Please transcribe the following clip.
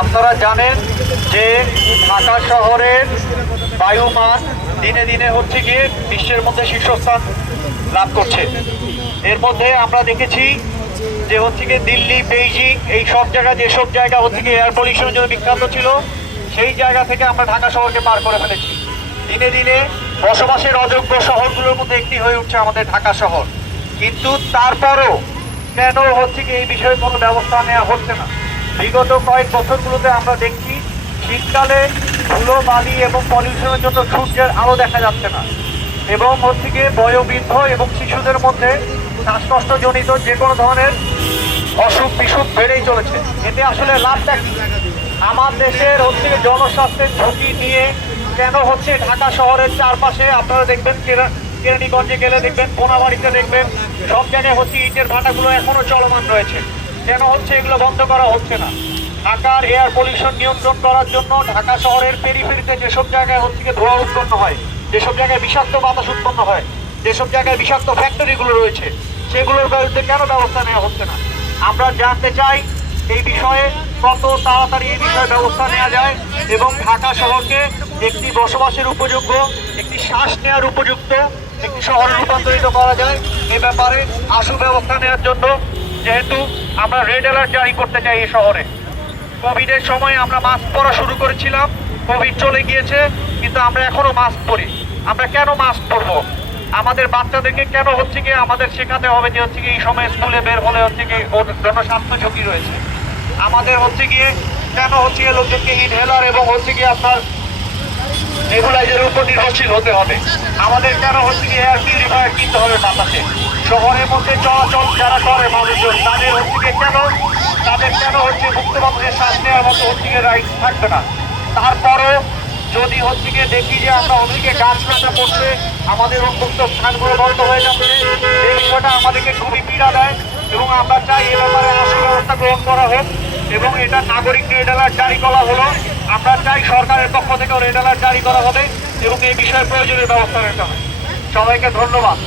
আপনারা জানেন যে ঢাকা শহরের বায়ুমান দিনে দিনে হচ্ছে গিয়ে বিশ্বের মধ্যে শীর্ষস্থান লাভ করছে। এর মধ্যে আমরা দেখেছি যে হচ্ছে গিয়ে দিল্লি, বেইজিং এই সব জায়গা, যেসব জায়গা হচ্ছে গিয়ে এয়ার পলিউশনের জন্য বিখ্যাত ছিল, সেই জায়গা থেকে আমরা ঢাকা শহরকে পার করে ফেলেছি। দিনে দিনে বসবাসের অযোগ্য শহরগুলোর মধ্যে একটি হয়ে উঠছে আমাদের ঢাকা শহর। কিন্তু তারপরও কেন হচ্ছে কি এই বিষয়ে কোনো ব্যবস্থা নেওয়া হচ্ছে না? বিগত কয়েক বছরগুলোতে আমরা দেখছি শীতকালে ধুলো, বালি এবং পলিউশনের জন্য সূর্যের আলো দেখা যাচ্ছে না, এবং হচ্ছে গিয়ে বয়োবৃদ্ধ এবং শিশুদের মধ্যে শ্বাসকষ্টজনিত যে কোনো ধরনের অসুখ বিসুখ বেড়েই চলেছে। এতে আসলে লাভটা কি? আমার দেশের হচ্ছে জনস্বাস্থ্যের ঝুঁকি নিয়ে কেন হচ্ছে ঢাকা শহরের চারপাশে আপনারা দেখবেন, কেরানীগঞ্জে গেলে দেখবেন, কোনাবাড়িতে দেখবেন, সব জায়গায় হচ্ছে ইটের ভাটাগুলো এখনো চলমান রয়েছে। কেন হচ্ছে এগুলো বন্ধ করা হচ্ছে না? ঢাকার এয়ার পলিউশন নিয়ন্ত্রণ করার জন্য ঢাকা শহরের পেরিফেরিতে যেসব জায়গায় হচ্ছে ধোঁয়া উৎপন্ন হয়, যেসব জায়গায় বিষাক্ত বাতাস উৎপন্ন হয়, যেসব জায়গায় বিষাক্ত ফ্যাক্টরিগুলো রয়েছে, সেগুলোর বিরুদ্ধে কেন ব্যবস্থা নেওয়া হচ্ছে না? আমরা জানতে চাই এই বিষয়ে কত তাড়াতাড়ি এই বিষয়ে ব্যবস্থা নেওয়া যায় এবং ঢাকা শহরকে একটি বসবাসের উপযোগ্য, একটি শ্বাস নেওয়ার উপযুক্ত একটি শহরে রূপান্তরিত করা যায়। এ ব্যাপারে আশু ব্যবস্থা নেওয়ার জন্য, যেহেতু আমরা রেড অ্যালার্ট জারি করতে চাই এই শহরে। কোভিডের সময় আমরা মাস্ক পরা শুরু করেছিলাম, কোভিড চলে গিয়েছে, কিন্তু আমরা এখনো মাস্ক পরি। আমরা কেন মাস্ক পরবো? আমাদের বাচ্চাদেরকে কেন হচ্ছে গিয়ে আমাদের শেখাতে হবে যে হচ্ছে গিয়ে এই সময় স্কুলে বের হলে হচ্ছে গিয়ে ওর জন্য স্বাস্থ্য ঝুঁকি রয়েছে? আমাদের হচ্ছে গিয়ে কেন হচ্ছে গিয়ে লোকজনকে ইনহেলার এবং হচ্ছে গিয়ে আপনার নেবুলাইজারের উপর নির্ভরশীল হতে হবে? আমাদের কেন হচ্ছে গিয়ে এয়ার পিউরিফায়ার কিনতে হবে বাতাসে? শহরের মধ্যে চলাচল যারা করে মানুষজন, তাদের হচ্ছে গিয়ে কেন হচ্ছে মুক্ত বাতাসে শ্বাস নেওয়ার মতো হচ্ছে গিয়ে রাইট থাকবে না? তারপরও যদি হচ্ছে গিয়ে দেখি যে আমরা অনেকে গাছ কাটা করছে, আমাদের উন্মুক্ত স্থানগুলো বন্ধ হয়ে যাচ্ছে, এই বিষয়টা আমাদেরকে খুবই পীড়া দেয় এবং আমরা চাই এ ব্যাপারে আশু ব্যবস্থা গ্রহণ করা হোক এবং এটা নাগরিক রেড অ্যালার্ট জারি করা হলো। আমরা চাই সরকারের পক্ষ থেকে রেড অ্যালার্ট জারি করা হবে এবং এই বিষয়ে প্রয়োজনীয় ব্যবস্থা নিতে হবে। সবাইকে ধন্যবাদ।